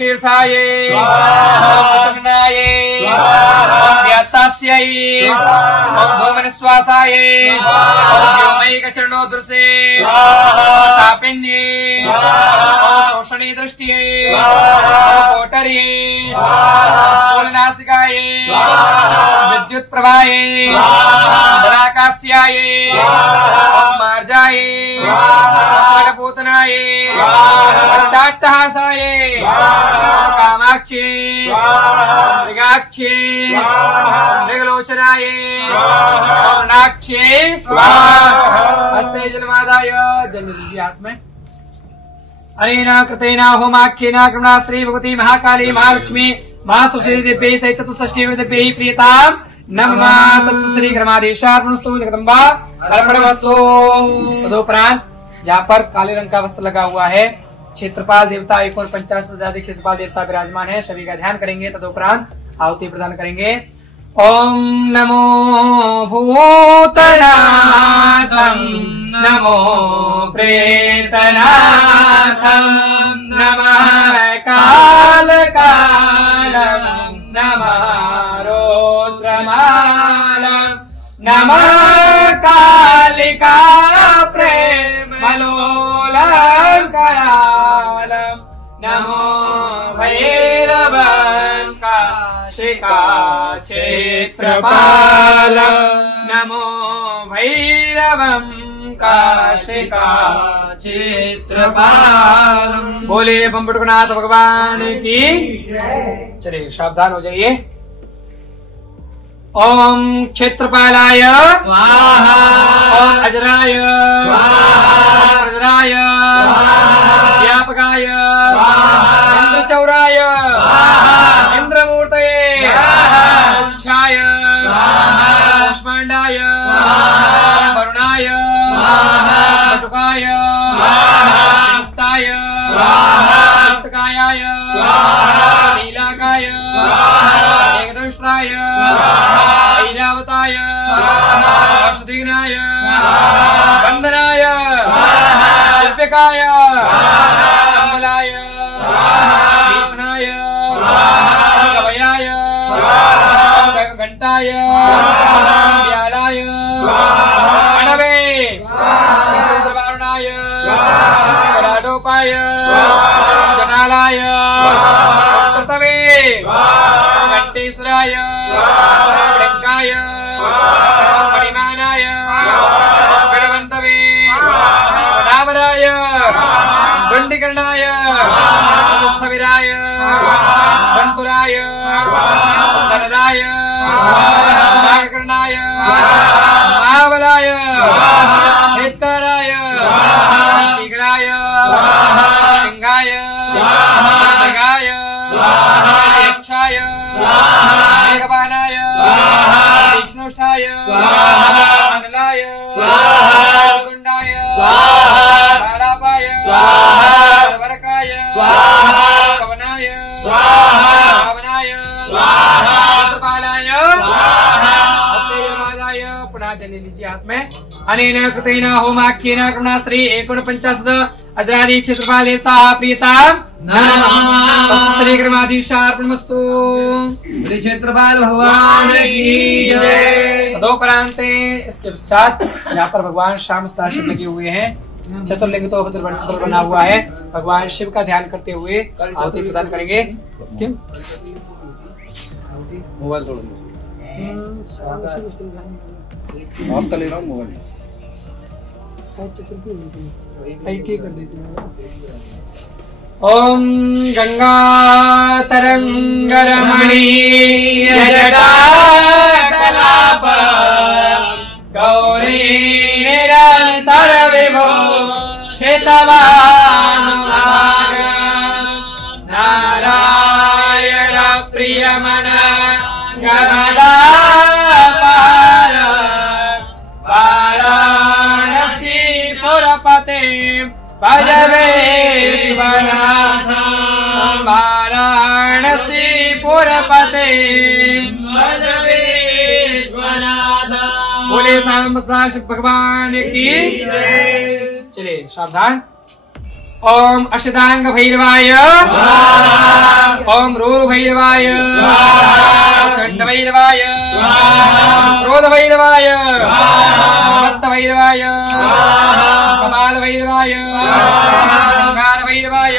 शीर्षाये प्रसन्नाये व्यासास्याये भूमनिश्वासाये व्योमैकचरणोदृशे तापिन्ये शोषणे दृष्टिये कोटर्ये स्थूलनासिकाये विद्युत् प्रभाये बलाकास्याये मार्जाये पूतनाये अट्टाट्टहासाये कामाक्षी मृगाक्षी मृगलोचनाये नाक्षी स्वाहा। हस्ते जलमादाय जल दीजिए हाथ में। अनेन कृतेन होमाख्येन कृष्णा श्री भगवती महाकाली महालक्ष्मी महासुरसती दिव्यै सहित चतुष्षष्ठी दिव्यै प्रीताम् नमः। तत्श्री ग्रमादेशार्पणस्तु जगदम्बा अर्पणमस्तु। तदुपरांत यहाँ पर काले रंग का वस्त्र लगा हुआ है। क्षेत्रपाल देवता 49 से ज्यादा क्षेत्रपाल देवता विराजमान है। सभी का ध्यान करेंगे। तदुपरांत आहुति प्रदान करेंगे। ओम नमो भूतनाथं नमो प्रेतनाथं नमः कालकालं नमः रौद्रमालं नमः कालिका प्रेमलोलङ्करालं नमो भैरवङ्काशिका क्षेत्रपालं नमो भैरवङ्काशिका क्षेत्रपालं। बोले बम्बटुकनाथ भगवान की। चलिए सावधान हो जाइए। ओम क्षेत्रपालाय स्वाहा ओम अजराय स्वाहा अजराय व्यापकाय स्वाहा इंद्रचौराय स्वाहा इंद्रमूर्तये स्वाहा स्वाहा कूष्मांडाय स्वाहा वरुणाय स्वाहा बटुकाय स्वाहा मुक्ताय स्वाहा मुक्तकायाय स्वाहा नीलाकाय स्वाहा एकदंष्ट्राय ऐरावताय अश्वदीनाय वंदनाय दिव्यकाय कमलाय भीषणाय गवयाय घंटाय व्यालाय अणवे इंद्रवारुणाय कराडोपाय जटालाय कृतवे घंटेश्वराय डंकाय मणिमानाय गणवंतवे रावराय बंडिकर्णाय स्थविराय बंकुराय धनराय नागकर्णाय महाबलाय हेतराय शीघ्राय सिंहाय नगाय यक्षाय मेघपानाय तीक्ष्णोष्ठाय मंगलाय कुंडाय बालापाय वरकाय कवनाय भावनाय चित्रपालाय हस्तेयमादाय। पुनः जल लीजिए हाथ में। अनेन कृतेन होमाख्येन कृष्णा श्री 49 अजरादि क्षेत्रपाल देवता प्रीताम् नमः। श्री ग्रमाधीशार्पणमस्तु। क्षेत्रपाल भगवान की जय। तदोपरांत इसके पश्चात यहाँ पर भगवान श्याम दर्शन लगे हुए हैं। चतुर्लिंग तो बना हुआ है। भगवान शिव का ध्यान करते हुए आहुति प्रदान करेंगे। क्यों मोबाइल छोड़ आप ले रहा हूँ मोबाइल कर देती हूँ। ओम गंगा तरंगरमणीय जटाकलाप गौरी निरंतर विभो श्वेतवानुराग नारायण प्रियमन गदापार वाराणसी पुरपते भज विश्वनाथ वाराणसी पुरपते भज विश्वनाथ। बोले सांब सदाशिव भगवान की। चलिए सावधान। ओम अशदांग भैरवाय, ओम रूर भैरवाय, चंड भैरवाय, क्रोध भैरवाय, भक्त भैरवाय, कपाल भैरवाय, शंकर भैरवाय,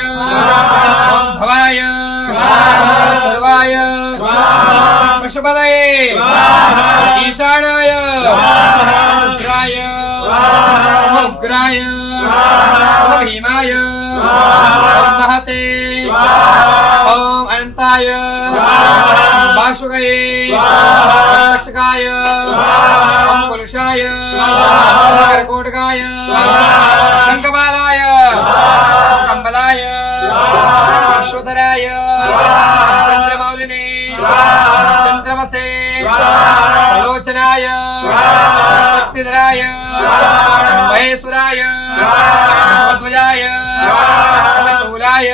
भवाय, सर्वाय, पशुपतये, ईशानाय, रुद्राय, उग्राय, भीमाय, महते, ओम अनंताय, वासुकये, तक्षकाय, ओम पुरुषाय, कर्कोटकाय, शंखपालाय, कंबलाय, अश्वतराय, चंद्रमौलिने, चंद्रमसे, लोचनाय, शक्तिधराय, महेश्वराय, ध्वजाय, शूलाय,